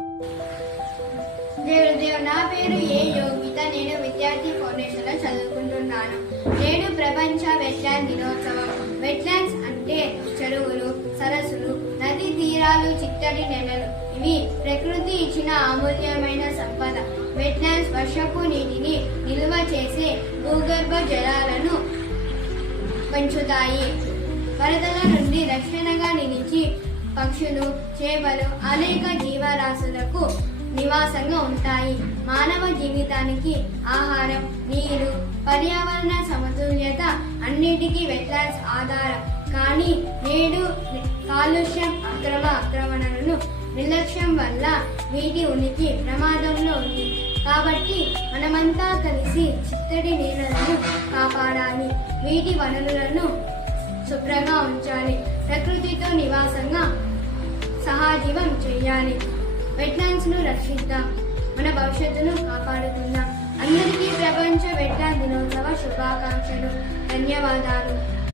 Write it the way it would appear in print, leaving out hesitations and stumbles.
నా పేరు ఏ యోగిత. నేను విద్యార్థి ఫౌండేషన్లో చదువుకుంటున్నాను. నేడు ప్రపంచ వెట్లాండ్ దినోత్సవం. వెట్లాండ్స్ అంటే చెరువులు, సరస్సులు, నదీ తీరాలు, చిత్తడి నెలలు. ఇవి ప్రకృతి ఇచ్చిన అమూల్యమైన సంపద. వెట్లాండ్స్ వర్షపు నీటిని నిల్వ చేసే భూగర్భ జలాలను పెంచుతాయి. వరదల నుండి రక్షణగా నిలిచి పక్షులు, చేపలు, అనేక జీవరాశులకు నివాసంగా ఉంటాయి. మానవ జీవితానికి ఆహారం, నీరు, పర్యావరణ సమతుల్యత అన్నిటికీ వెట్లాండ్స్ ఆధారం. కానీ నేడు కాలుష్యం, ఆక్రమణలను నిర్లక్ష్యం వల్ల వీటి ఉనికి ప్రమాదంలో ఉంది. కాబట్టి మనమంతా కలిసి చిత్తడి నీళ్లను కాపాడాలి. వీటి వనరులను శుభ్రంగా ఉంచాలి. ప్రకృతితో నివాసంగా సహజీవం చేయాలి. వెట్లాండ్స్ ను రక్షిద్దాం. మన భవిష్యత్తును కాపాడుకుందాం. అందరికీ ప్రపంచ వెట్లాండ్ దినోత్సవ శుభాకాంక్షలు. ధన్యవాదాలు.